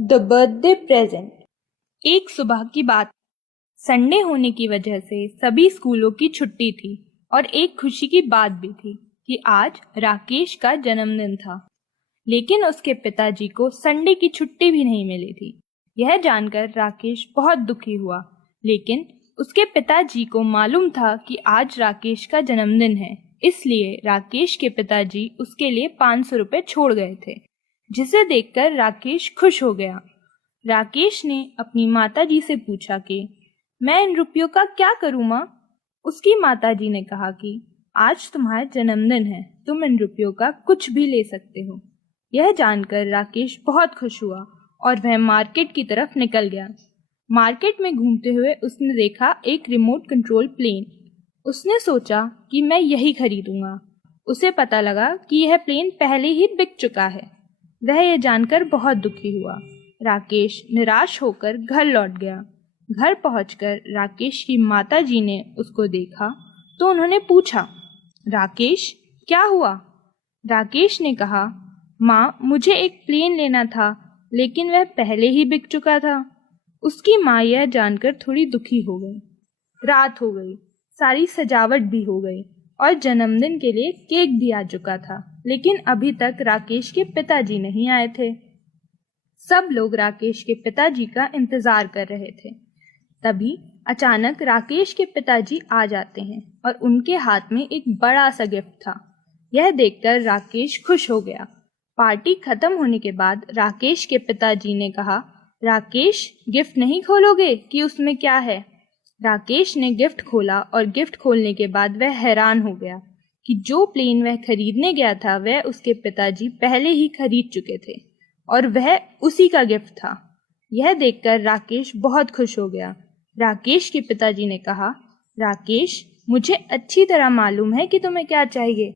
The birthday present. एक सुबह की बात। संडे होने की वजह से सभी स्कूलों की छुट्टी थी और एक खुशी की बात भी थी कि आज राकेश का जन्मदिन था। लेकिन उसके पिताजी को संडे की छुट्टी भी नहीं मिली थी। यह जानकर राकेश बहुत दुखी हुआ, लेकिन उसके पिताजी को मालूम था कि आज राकेश का जन्मदिन है, इसलिए राकेश के पिताजी उसके लिए 500 रुपए छोड़ गए थे, जिसे देखकर राकेश खुश हो गया। राकेश ने अपनी माताजी से पूछा कि मैं इन रुपयों का क्या करूं माँ? उसकी माताजी ने कहा कि आज तुम्हारा जन्मदिन है, तुम इन रुपयों का कुछ भी ले सकते हो। यह जानकर राकेश बहुत खुश हुआ और वह मार्केट की तरफ निकल गया। मार्केट में घूमते हुए उसने देखा एक रिमोट कंट्रोल प्लेन। उसने सोचा कि मैं यही खरीदूंगा। उसे पता लगा कि यह प्लेन पहले ही बिक चुका है। वह यह जानकर बहुत दुखी हुआ। राकेश निराश होकर घर लौट गया। घर पहुंचकर राकेश की माताजी ने उसको देखा तो उन्होंने पूछा, राकेश क्या हुआ? राकेश ने कहा, माँ मुझे एक प्लेन लेना था, लेकिन वह पहले ही बिक चुका था। उसकी माँ यह जानकर थोड़ी दुखी हो गई। रात हो गई, सारी सजावट भी हो गई और जन्मदिन के लिए केक भी आ चुका था, लेकिन अभी तक राकेश के पिताजी नहीं आए थे। सब लोग राकेश के पिताजी का इंतजार कर रहे थे। तभी अचानक राकेश के पिताजी आ जाते हैं और उनके हाथ में एक बड़ा सा गिफ्ट था। यह देखकर राकेश खुश हो गया। पार्टी खत्म होने के बाद राकेश के पिताजी ने कहा, राकेश गिफ्ट नहीं खोलोगे कि उसमें क्या है? राकेश ने गिफ्ट खोला और गिफ्ट खोलने के बाद वह हैरान हो गया कि जो प्लेन वह खरीदने गया था वह उसके पिताजी पहले ही खरीद चुके थे और वह उसी का गिफ्ट था। यह देखकर राकेश बहुत खुश हो गया। राकेश के पिताजी ने कहा, राकेश मुझे अच्छी तरह मालूम है कि तुम्हें क्या चाहिए,